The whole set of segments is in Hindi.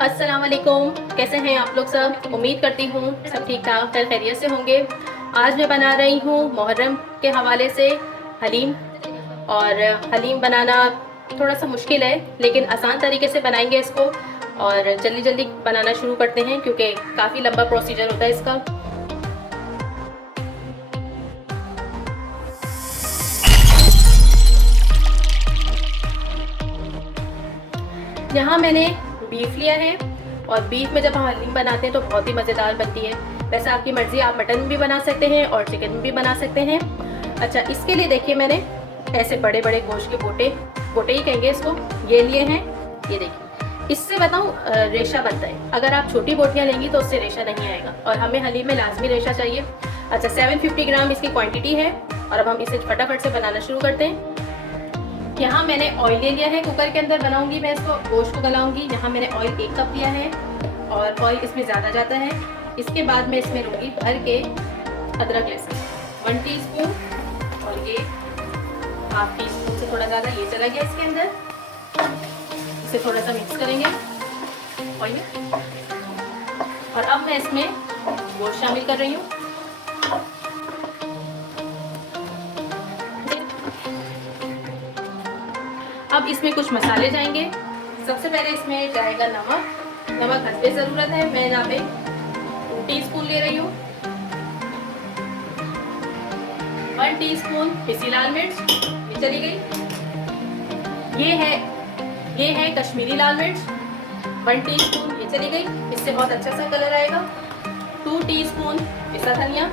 अस्सलाम वालेकुम। कैसे हैं आप लोग सब? उम्मीद करती हूँ सब ठीक ठाक खैर खैरियत से होंगे। आज मैं बना रही हूँ मुहर्रम के हवाले से हलीम। और हलीम बनाना थोड़ा सा मुश्किल है, लेकिन आसान तरीके से बनाएंगे इसको। और जल्दी जल्दी बनाना शुरू करते हैं क्योंकि काफ़ी लंबा प्रोसीजर होता है इसका। यहाँ मैंने बीफ लिया है, और बीफ में जब हम हलीम बनाते हैं तो बहुत ही मज़ेदार बनती है। वैसे आपकी मर्ज़ी, आप मटन में भी बना सकते हैं और चिकन में भी बना सकते हैं। अच्छा, इसके लिए देखिए मैंने ऐसे बड़े बड़े गोश्त के बोटे, बोटे ही कहेंगे इसको, ये लिए हैं। ये देखिए, इससे बताऊँ रेशा बनता है। अगर आप छोटी बोटियाँ लेंगी तो उससे रेशा नहीं आएगा, और हमें हलीम में लाजमी रेशा चाहिए। अच्छा, 750 ग्राम इसकी क्वान्टिटी है, और अब हम इसे फटाफट से बनाना शुरू करते हैं। यहाँ मैंने ऑयल ले लिया है, कुकर के अंदर बनाऊंगी मैं इसको, गोश्त को गलाऊंगी। यहाँ मैंने ऑयल 1 कप लिया है, और ऑयल इसमें ज़्यादा जाता है। इसके बाद मैं इसमें लूँगी भर के अदरक लहसुन 1 टीस्पून, और ये ½ टीस्पून से थोड़ा ज़्यादा ये चला गया इसके अंदर। इसे थोड़ा सा मिक्स करेंगे ऑयल में, और अब मैं इसमें गोश्त शामिल कर रही हूँ। अब इसमें कुछ मसाले जाएंगे। सबसे पहले इसमें जाएगा नमक। नमक हस्बे ज़रूरत है। मैं यहाँ पे 2 टीस्पून ले रही हूँ। 1 टीस्पून पिसी लाल मिर्च, ये चली गई। ये है कश्मीरी लाल मिर्च, 1 टीस्पून, ये चली गई। इससे बहुत अच्छा सा कलर आएगा। 2 टीस्पून पिसा धनिया,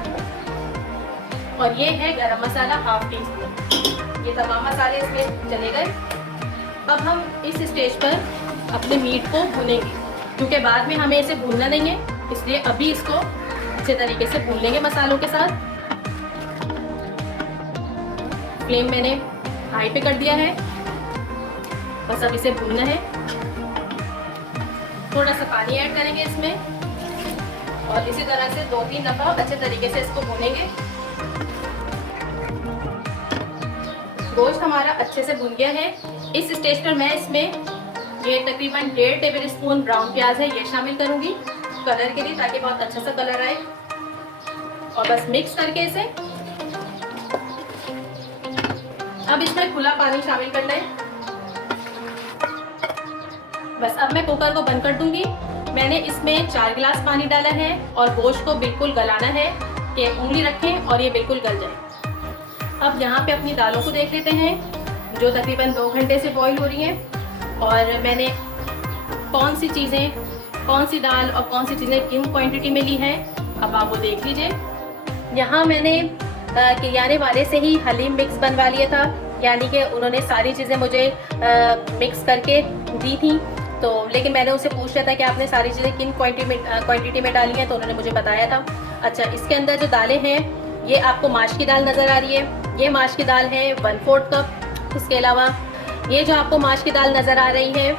और ये है गरम मसाला ½ टीस्पून। ये तमाम मसाले इसमें चले गए। अब हम इस स्टेज पर अपने मीट को भूनेंगे, क्योंकि बाद में हमें इसे भूनना नहीं है, इसलिए अभी इसको अच्छे तरीके से भून लेंगे मसालों के साथ। फ्लेम मैंने हाई पे कर दिया है, बस अब इसे भूनना है। थोड़ा सा पानी ऐड करेंगे इसमें, और इसी तरह से 2-3 दफ़ा अच्छे तरीके से इसको भूनेंगे। गोश्त हमारा अच्छे से भुन गया है। इस स्टेज पर मैं इसमें ये तकरीबन 1.5 टेबल स्पून ब्राउन प्याज है, ये शामिल करूंगी कलर के लिए, ताकि बहुत अच्छा सा कलर आए। और बस मिक्स करके इसे, अब इसमें खुला पानी शामिल करना है। बस अब मैं कुकर को बंद कर दूंगी। मैंने इसमें 4 गिलास पानी डाला है, और गोश्त को बिल्कुल गलाना है कि उंगली रखें और ये बिल्कुल गल जाए। अब यहाँ पे अपनी दालों को देख लेते हैं, जो तकरीबन 2 घंटे से बॉईल हो रही हैं। और मैंने कौन सी दाल और कौन सी चीज़ें किन क्वांटिटी में ली हैं, अब आप वो देख लीजिए। यहाँ मैंने किरियाने वाले से ही हलीम मिक्स बनवा लिया था, यानी कि उन्होंने सारी चीज़ें मुझे मिक्स करके दी थी। तो लेकिन मैंने उनसे पूछ लिया था कि आपने सारी चीज़ें किन क्वांटिटी में डाली हैं, तो उन्होंने मुझे बताया था। अच्छा, इसके अंदर जो दालें हैं, ये आपको माश की दाल नज़र आ रही है, ये माश की दाल है 1/4 कप। इसके अलावा ये जो आपको माश की दाल नज़र आ रही है,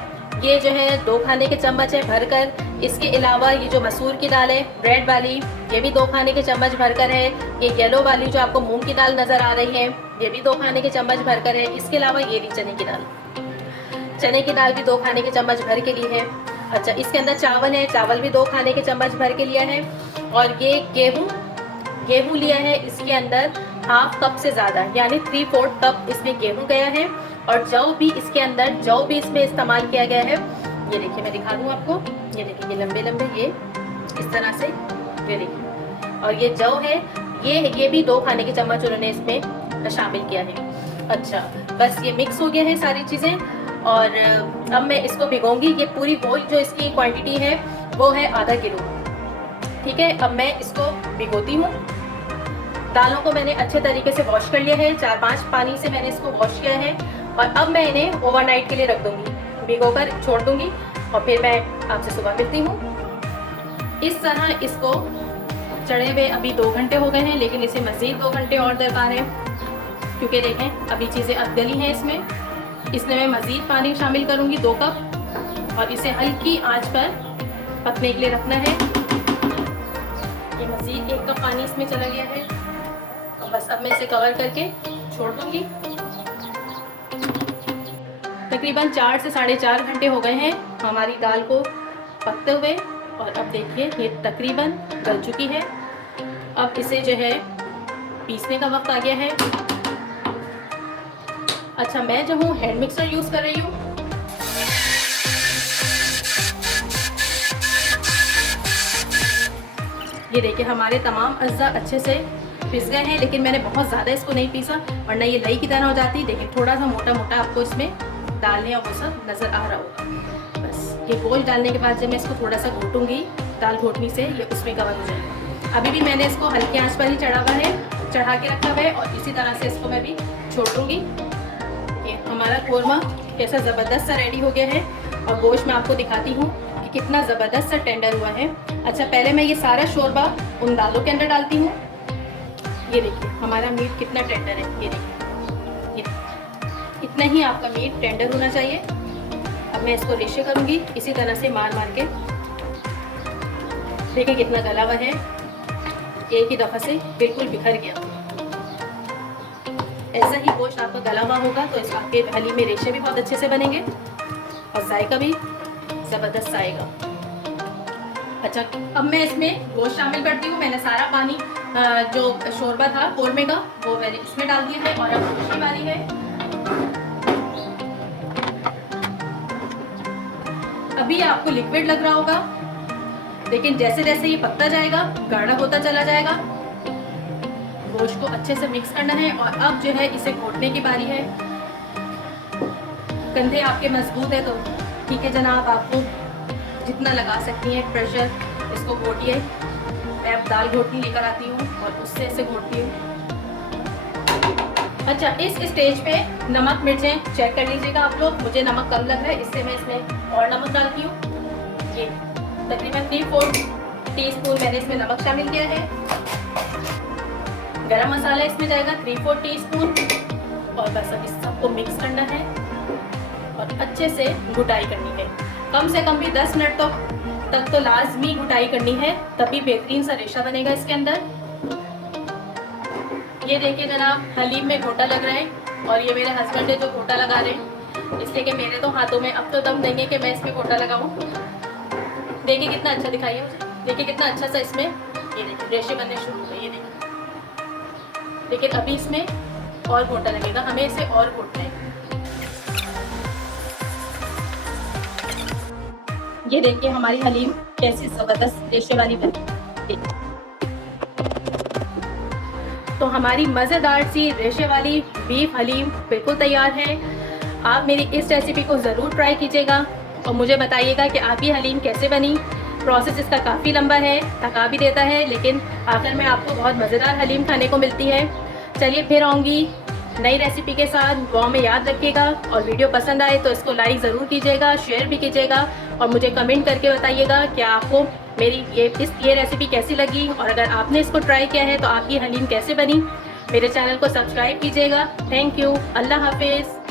ये जो है 2 खाने के चम्मच है भरकर। इसके अलावा ये जो मसूर की दाल है ब्रेड वाली, ये भी 2 खाने के चम्मच भरकर है। ये येलो वाली जो आपको मूंग की दाल नज़र आ रही है, ये भी 2 खाने के चम्मच भरकर है। इसके अलावा ये भी चने की दाल भी 2 खाने के चम्मच भर के ली है। अच्छा, इसके अंदर चावल है, चावल भी 2 खाने के चम्मच भर के लिया है। और ये गेहूँ लिया है, इसके अंदर ½ कप से ज़्यादा, यानी 3/4 कप इसमें गेहूँ गया है। और जौ भी इसमें इस्तेमाल किया गया है। ये देखिए, मैं दिखा दूँ आपको, ये देखिए, ये लंबे लंबे, ये इस तरह से, ये देखिए। और ये जौ है, ये भी 2 खाने के चम्मच उन्होंने इसमें शामिल किया है। अच्छा, बस ये मिक्स हो गया है सारी चीज़ें, और अब मैं इसको भिगोऊंगी। ये पूरी बोल जो इसकी क्वांटिटी है वो है ½ किलो, ठीक है। अब मैं इसको भिगोती हूँ। दालों को मैंने अच्छे तरीके से वॉश कर लिया है, 4-5 पानी से मैंने इसको वॉश किया है। और अब मैं इन्हें ओवरनाइट के लिए रख दूंगी, भिगोकर छोड़ दूंगी, और फिर मैं आपसे सुबह मिलती हूँ। इस तरह इसको चढ़े हुए अभी 2 घंटे हो गए हैं, लेकिन इसे मज़ीद 2 घंटे और दरकार है, क्योंकि देखें अभी चीज़ें अधगली हैं इसमें मैं मज़ीद पानी शामिल करूँगी 2 कप, और इसे हल्की आंच पर पकने के लिए रखना है। ये मज़ीद 1 कप पानी इसमें चला गया है, और बस अब मैं इसे कवर करके छोड़ दूँगी। तकरीबन 4 से 4.5 घंटे हो गए हैं हमारी दाल को पकते हुए। और अब देखिए ये तकरीबन गल चुकी है। अब इसे जो है पीसने का वक्त आ गया है। अच्छा, मैं जो हूँ हैंड मिक्सर यूज़ कर रही हूँ। ये देखिए हमारे तमाम अज्जा अच्छे से पिस गए हैं, लेकिन मैंने बहुत ज़्यादा इसको नहीं पीसा वरना ये लई की तरह हो जाती। देखिए थोड़ा सा मोटा मोटा आपको इसमें डालने और वो सब नज़र आ रहा होगा। बस ये गोश्त डालने के बाद जब मैं इसको थोड़ा सा घोटूंगी दाल घोटनी से, ये उसमें कवर हो जाएगा। अभी भी मैंने इसको हल्की आंच पर ही चढ़ा के रखा हुआ है और इसी तरह से इसको मैं भी छोड़ दूँगी। ये हमारा कोरमा कैसा ज़बरदस्त सा रेडी हो गया है और गोश्त मैं आपको दिखाती हूँ कि कितना ज़बरदस्त सा टेंडर हुआ है। अच्छा, पहले मैं ये सारा शोरबा उन दालों के अंदर डालती हूँ। ये देखिए हमारा मीट कितना टेंडर है। ये देखिए इतना ही आपका मीट टेंडर होना चाहिए। अब मैं इसको रेशे करूँगी इसी तरह से मार मार के। देखिए कितना गला हुआ है, एक ही दफ़ा से बिल्कुल बिखर गया। ऐसा ही गोश्त आपका गला हुआ होगा तो इस आपके हलीम में रेशे भी बहुत अच्छे से बनेंगे और जायका भी ज़बरदस्त आएगा। अच्छा, अब मैं इसमें गोश्त शामिल करती हूँ। मैंने सारा पानी जो शोरबा था कोरमे का वो मैंने इसमें डाल दिया है और अब गोश्त की बारी है। अभी आपको लिक्विड लग रहा होगा, लेकिन जैसे जैसे ये पकता जाएगा गाढ़ा होता चला जाएगा। गोश्त को अच्छे से मिक्स करना है और अब जो है इसे घोटने की बारी है। कंधे आपके मजबूत है तो ठीक है जनाब, आपको जितना लगा सकती हैं प्रेशर इसको घोटिए। मैं अब दाल घोटनी लेकर आती हूँ और उससे ऐसे घोटती हूँ। अच्छा, इस स्टेज पे नमक मिर्चें चेक कर लीजिएगा आप लोग। मुझे नमक कम लग रहा है इससे मैं इसमें और नमक डालती हूँ। ये तकरीबन 3/4 टीस्पून मैंने इसमें नमक शामिल किया है। गरम मसाला इसमें जाएगा 3/4 टीस्पून और बस अब इस सबको मिक्स करना है और अच्छे से घुटाई करनी है। कम से कम भी 10 मिनट तक तो लाजमी घुटाई करनी है, तभी बेहतरीन सा रेशा बनेगा इसके अंदर। ये देखिए जनाब हलीम में घोटा लग रहा है और ये मेरे हस्बैंड है जो घोटा लगा रहे हैं, इसलिए कि मेरे तो हाथों में अब तो दम नहीं है कि मैं इसमें घोटा लगाऊं। देखिए कितना अच्छा दिखाइए मुझे, देखिए कितना अच्छा सा इसमें ये देखिए रेशे बनने शुरू हो गए। ये देखिए, लेकिन अभी इसमें और घोटा लगेगा, हमें इसे और घोटना है। ये देखिए हमारी हलीम कैसी ज़बरदस्त रेशे वाली बनी। तो हमारी मज़ेदार सी रेशे वाली बीफ हलीम बिल्कुल तैयार है। आप मेरी इस रेसिपी को ज़रूर ट्राई कीजिएगा और मुझे बताइएगा कि आपकी हलीम कैसे बनी। प्रोसेस इसका काफ़ी लंबा है, थका भी देता है, लेकिन आखिर में आपको बहुत मज़ेदार हलीम खाने को मिलती है। चलिए फिर आऊँगी नई रेसिपी के साथ। दुआ में याद रखिएगा और वीडियो पसंद आए तो इसको लाइक ज़रूर कीजिएगा, शेयर भी कीजिएगा और मुझे कमेंट करके बताइएगा कि आपको मेरी ये रेसिपी कैसी लगी और अगर आपने इसको ट्राई किया है तो आपकी हलीम कैसे बनी। मेरे चैनल को सब्सक्राइब कीजिएगा। थैंक यू, अल्लाह हाफिज़।